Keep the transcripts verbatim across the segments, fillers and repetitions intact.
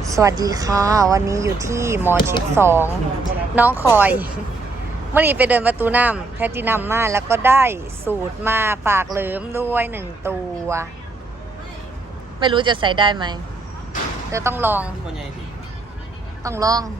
สวัสดีค่ะวันนี้อยู่ที่หมอชิดสองน้องคอยเมื่อนี้ไปเดินประตูน้ำแพทินัมมาแล้วก็ได้สูตรมาฝากเหลิมด้วยหนึ่งตัวไม่รู้จะใส่ได้ไหมเดี๋ยวต้องลองต้องลอง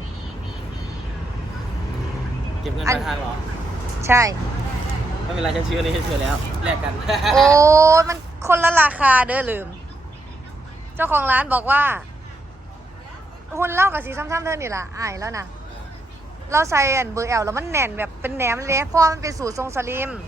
เก็บเงินปลายทางเหรอใช่ไม่เป็นไรฉันชื่อนี้ฉันชื่อแล้วแลกกันโอ้มันคนละราคาเด้อลืมเจ้าของร้านบอกว่าหุ่นเล่ากับสีซ้ำๆเธอนี่แหละอายแล้วนะเราใส่อันเบอร์แอลแล้วมันแน่นแบบเป็นแหนมเลยเพราะมันเป็นสูตรทรงสลิม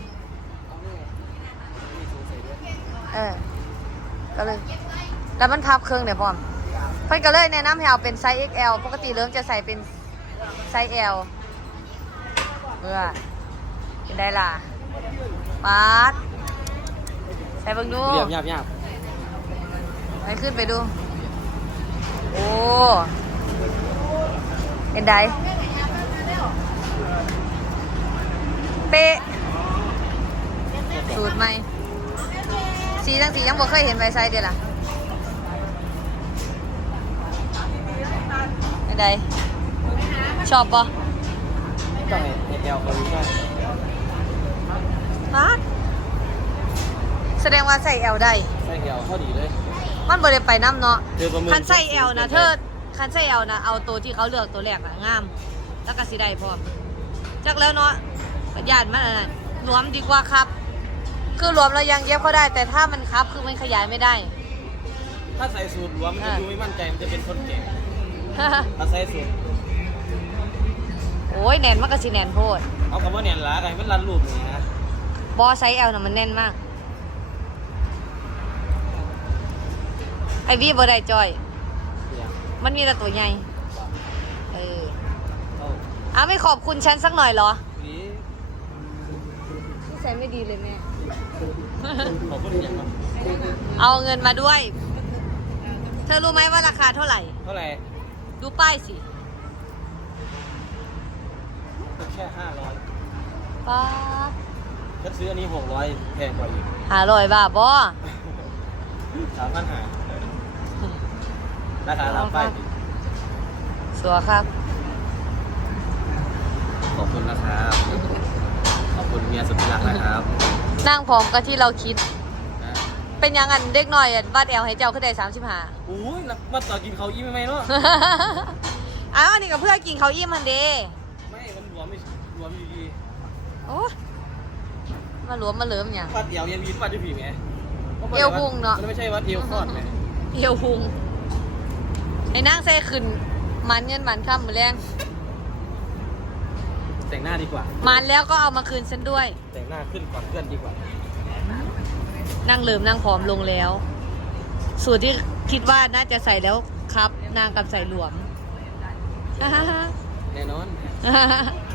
เออก็เลยแล้วมันพับเครื่องเดี๋ยวพร้อมเพิ่นก็เลยแนะนำให้เอาเป็นไซส์ เอ็กซ์ แอล ปกติเริ่มจะใส่เป็นไซส์ L เมื่อเป็นได้ล่ะปาดใส่เบิ่งดูเรียบยับยับไปขึ้นไปดูโอ้เห็นได้เป๊ะสูตรไหมสีทั้งสียังบ่เคยเห็นไวไซด์เดียวล่ะเห็นได้ชอบปะต้องเอลเขารู้ว่าฮะแสดงว่าใส่แอลได้ใส่เอลเข้าดีเลยมันบ่ได้ไปน้ำเนาะคันใส่แอลนะเธอคันใส่แอลนะเอาตัวที่เขาเลือกตัวแรกนะงามแล้วก็สีได้พร้อมจักแล้วเนาะประหยัดมันน่ะรวมดีกว่าครับคือรวมเรายังเย็บเขาได้แต่ถ้ามันครับคือมันขยายไม่ได้ถ้าใส่สูตรรวมมันจะดูไม่มั่นใจมันจะเป็นคนเก่งถ้าใส่สูตรโอ้ยแน่นมากกะสิแน่นโพดเอาคำว่าแน่นหลาไงมันรันรูปนี่นะบอไซส์แอลน่ะมันแน่นมากไอวีบอได้จอยมันมีแต่ตัวใหญ่เออเอาไม่ขอบคุณฉันสักหน่อยเหรอนี่ใส่ไม่ดีเลยแม่ขอบคุณอย่างไรเอาเงินมาด้วยเธอรู้ไหมว่าราคาเท่าไหร่เท่าไหร่ดูป้ายสิแค่ห้าร้อยป้าฉันซื้ออันนี้หกร้อยแพงกว่าอีกหาร้อยบาทบ่สามพันหาราคาตามป้ายสัวครับขอบคุณนะครับขอบคุณเมียสุดที่รักนะครับนั่งพร้อมกับที่เราคิดเป็นยังไงเด็กหน่อยวัดแอลให้เจ้าขึ้นได้สามสิบห้าอุ้ยมาต่อกินเขาอิ่มไหมเนาะอ้าวอันนี้กับเพื่อกินเขาอิ่มมันเด้ไม่มันรวมไม่รวมดีๆโอ้มารวมมาเลิมอย่างวัดเอวยังมีวัดอยู่ผีไหมเอวพุงเนาะมันไม่ใช่วัดเอวคลอดไหมเอวพุงไอ้นั่งเซ่ขึ้นมันเงินมันข้ามมือแรงแต่งหน้าดีกว่ามันแล้วก็เอามาคืนฉันด้วยแต่งหน้าขึ้นก่อนเพื่อนดีกว่านั่งเลิมนั่งผอมลงแล้วสูตรที่คิดว่าน่าจะใส่แล้วครับนางกับใส่หลวมแน่นอน